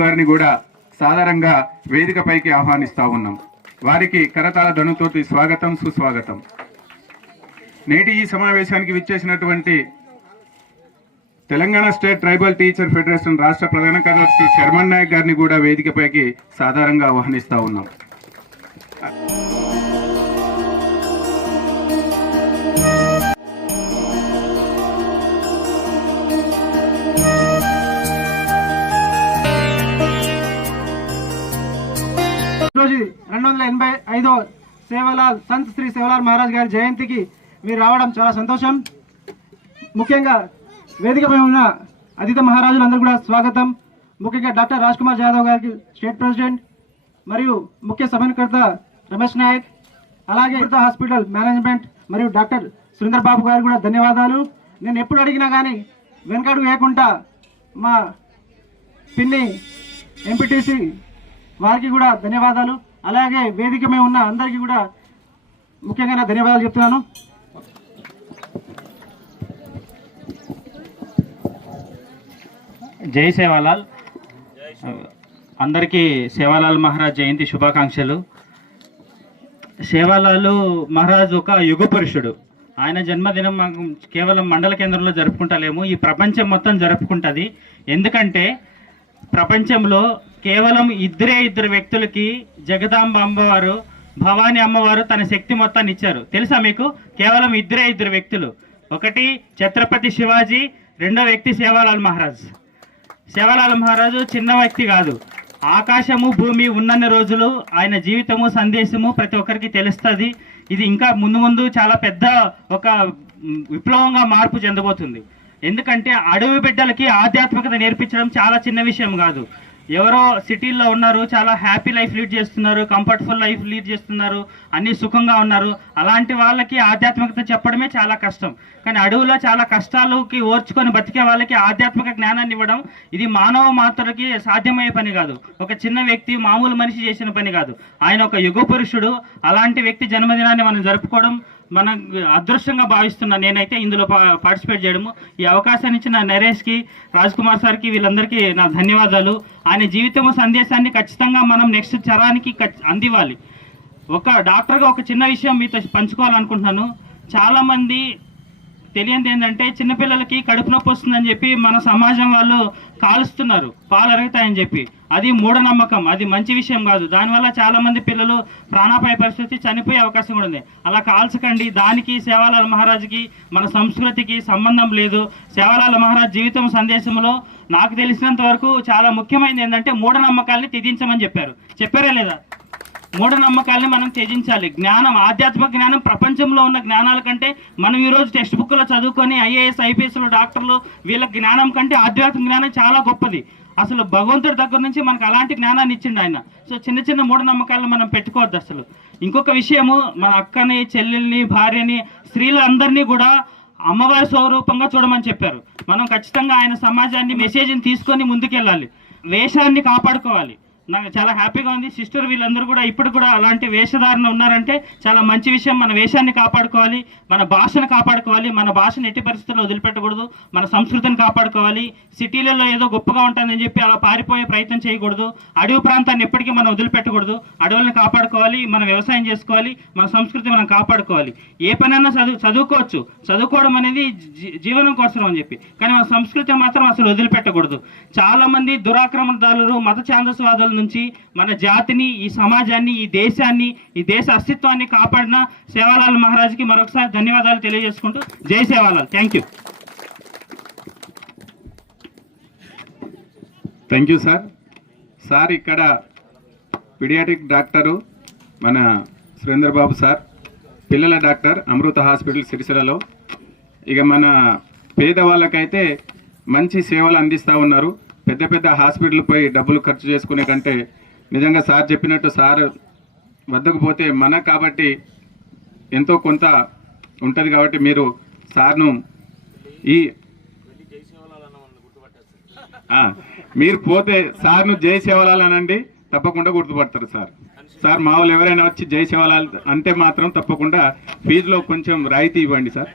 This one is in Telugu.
గారిని కూడా సాధారణంగా వేదికపైకి ఆహ్వానిస్తా ఉన్నాం. వారికి కరతాళ ధనుతోటి స్వాగతం సుస్వాగతం. నేటి ఈ సమావేశానికి విచ్చేసినటువంటి Telangana state tribal teacher federation రాష్ట్ర ప్రధాన కార్యదర్శి శర్మన్ నాయక్ గారిని కూడా వేదికపైకి సాధారణంగా ఆహ్వానిస్తా ఉన్నాం. రోజు రెండు వందల ఎనభై ఐదో సేవలాల్ సంత్ శ్రీ సేవలాల్ మహారాజ్ గారి జయంతికి మీరు రావడం చాలా సంతోషం. ముఖ్యంగా వేదికపై ఉన్న అతిథ మహారాజులందరూ కూడా స్వాగతం. ముఖ్యంగా డాక్టర్ రాజ్ కుమార్ యాదవ్ గారికి స్టేట్ ప్రెసిడెంట్ మరియు ముఖ్య సమన్వయకర్త రమేష్ నాయక్ అలాగే ఇతర హాస్పిటల్ మేనేజ్మెంట్ మరియు డాక్టర్ సురేందర్ బాబు గారికి కూడా ధన్యవాదాలు. నేను ఎప్పుడు అడిగినా కానీ వెనకడుగు వేయకుండా మా పిన్ని ఎంపీటీసీ వారికి కూడా ధన్యవాదాలు. అలాగే వేదిక మీద ఉన్న అందరికీ కూడా ముఖ్యంగా నా ధన్యవాదాలు చెప్తున్నాను. జై సేవాలాల్. అందరికీ సేవాలాల్ మహారాజ్ జయంతి శుభాకాంక్షలు. సేవాలాలు మహారాజ్ ఒక యుగ పురుషుడు. ఆయన జన్మదినం మాకు కేవలం మండల కేంద్రంలో జరుపుకుంటలేము ఈ ప్రపంచం మొత్తం జరుపుకుంటుంది. ఎందుకంటే ప్రపంచంలో కేవలం ఇద్దరే ఇద్దరు వ్యక్తులకి జగదాంబ అమ్మవారు భవానీ అమ్మవారు తన శక్తి మొత్తాన్ని ఇచ్చారు. తెలుసా మీకు? కేవలం ఇద్దరే ఇద్దరు వ్యక్తులు. ఒకటి ఛత్రపతి శివాజీ రెండో వ్యక్తి సేవాలాల్ మహారాజ్. సేవాలాల్ మహారాజు చిన్న వ్యక్తి కాదు. ఆకాశము భూమి ఉన్నన్ని రోజులు ఆయన జీవితము సందేశము ప్రతి ఒక్కరికి తెలుస్తుంది. ఇది ఇంకా ముందు ముందు చాలా పెద్ద ఒక విప్లవంగా మార్పు చెందబోతుంది. ఎందుకంటే అడవి బిడ్డలకి ఆధ్యాత్మికత నేర్పించడం చాలా చిన్న విషయం కాదు. ఎవరో సిటీల్లో ఉన్నారు చాలా హ్యాపీ లైఫ్ లీడ్ చేస్తున్నారు కంఫర్టబుల్ లైఫ్ లీడ్ చేస్తున్నారు అన్ని సుఖంగా ఉన్నారు. అలాంటి వాళ్ళకి ఆధ్యాత్మికత చెప్పడమే చాలా కష్టం. కానీ అడవులో చాలా కష్టాలకి ఓర్చుకొని బతికే వాళ్ళకి ఆధ్యాత్మిక జ్ఞానాన్ని ఇవ్వడం ఇది మానవ మాత్రకి సాధ్యమయ్యే పని కాదు. ఒక చిన్న వ్యక్తి మామూలు మనిషి చేసిన పని కాదు. ఆయన ఒక యుగ పురుషుడు అలాంటి వ్యక్తి జన్మదినాన్ని మనం జరుపుకోవడం మనం అదృష్టంగా భావిస్తున్నా నేనైతే ఇందులో పార్టిసిపేట్ చేయడము. ఈ అవకాశాన్ని ఇచ్చిన నరేష్కి రాజ్ కుమార్ సార్కి వీళ్ళందరికీ నా ధన్యవాదాలు. ఆయన జీవితం సందేశాన్ని ఖచ్చితంగా మనం నెక్స్ట్ చరానికి అందివ్వాలి. ఒక డాక్టర్గా ఒక చిన్న విషయం మీతో పంచుకోవాలనుకుంటున్నాను. చాలామంది తెలియంది ఏంటంటే చిన్నపిల్లలకి కడుపు నొప్పి వస్తుందని చెప్పి మన సమాజం వాళ్ళు కాలుస్తున్నారు. పాలు అరుగుతాయని చెప్పి. అది మూఢనమ్మకం. అది మంచి విషయం కాదు. దానివల్ల చాలామంది పిల్లలు ప్రాణాపాయ పరిస్థితి చనిపోయే అవకాశం కూడా ఉంది. అలా కాల్చకండి. దానికి సేవాలాల మహారాజుకి మన సంస్కృతికి సంబంధం లేదు. సేవాలాల మహారాజ్ జీవితం సందేశంలో నాకు తెలిసినంత వరకు చాలా ముఖ్యమైనది ఏంటంటే మూఢనమ్మకాల్ని త్యజించమని చెప్పారు. చెప్పారా లేదా? మూఢనమ్మకాల్ని మనం త్యజించాలి. జ్ఞానం ఆధ్యాత్మిక జ్ఞానం ప్రపంచంలో ఉన్న జ్ఞానాల కంటే మనం ఈరోజు టెక్స్ట్ బుక్లో చదువుకొని ఐఏఎస్ ఐపీఎస్లు డాక్టర్లు వీళ్ళ జ్ఞానం కంటే ఆధ్యాత్మిక జ్ఞానం చాలా గొప్పది. అసలు భగవంతుడి దగ్గర నుంచి మనకు అలాంటి జ్ఞానాన్ని ఇచ్చిండు ఆయన. సో చిన్న చిన్న మూఢనమ్మకాలను మనం పెట్టుకోవద్దు అసలు. ఇంకొక విషయము మన అక్కని చెల్లెల్ని భార్యని స్త్రీలందరినీ కూడా అమ్మవారి స్వరూపంగా చూడమని చెప్పారు. మనం ఖచ్చితంగా ఆయన సమాజాన్ని మెసేజ్ని తీసుకొని ముందుకెళ్ళాలి. వేషాన్ని కాపాడుకోవాలి. నాకు చాలా హ్యాపీగా ఉంది. సిస్టర్ వీళ్ళందరూ కూడా ఇప్పుడు కూడా అలాంటి వేషధారణ ఉన్నారంటే చాలా మంచి విషయం. మన వేషాన్ని కాపాడుకోవాలి మన భాషను కాపాడుకోవాలి మన భాషను ఎట్టి పరిస్థితుల్లో వదిలిపెట్టకూడదు మన సంస్కృతిని కాపాడుకోవాలి. సిటీలలో ఏదో గొప్పగా ఉంటుందని చెప్పి అలా పారిపోయే ప్రయత్నం చేయకూడదు. అడవి ప్రాంతాన్ని ఎప్పటికీ మనం వదిలిపెట్టకూడదు. అడవులను కాపాడుకోవాలి మనం వ్యవసాయం చేసుకోవాలి మన సంస్కృతి మనం కాపాడుకోవాలి. ఏ పనైనా చదువు చదువుకోవచ్చు. చదువుకోవడం అనేది జీ- జీవనం కోసం అని చెప్పి. కానీ మన సంస్కృతి మాత్రం అసలు వదిలిపెట్టకూడదు. చాలామంది దురాక్రమణదారులు మత ఛాందస్వాదుల నుంచి మన జాతిని ఈ సమాజాన్ని ఈ దేశాన్ని ఈ దేశ అస్తిత్వాన్ని కాపాడిన సేవాలాల్ మహారాజ్కి మరొకసారి ధన్యవాదాలు తెలియజేసుకుంటూ జై Sevalal. Thank you thank you sir sir ఇక్కడ పిడియాటిక్ డాక్టరు మన సురేంద్రబాబు సార్ పిల్లల డాక్టర్ అమృత హాస్పిటల్ సిరిసిల్లలో ఇక మన పేదవాళ్ళకైతే మంచి సేవలు అందిస్తూ ఉన్నారు. పెద్ద పెద్ద హాస్పిటల్ పోయి డబ్బులు ఖర్చు చేసుకునే కంటే నిజంగా సార్ చెప్పినట్టు సార్ వద్దకు పోతే మన కాబట్టి ఎంతో కొంత ఉంటుంది కాబట్టి మీరు సార్ను ఈ మీరు పోతే సార్ను జై సేవలాల్ అనండి తప్పకుండా గుర్తుపడతారు సార్. సార్ మా వాళ్ళు ఎవరైనా వచ్చి జై సేవలాల్ అంటే మాత్రం తప్పకుండా ఫీజులో కొంచెం రాయితీ ఇవ్వండి సార్.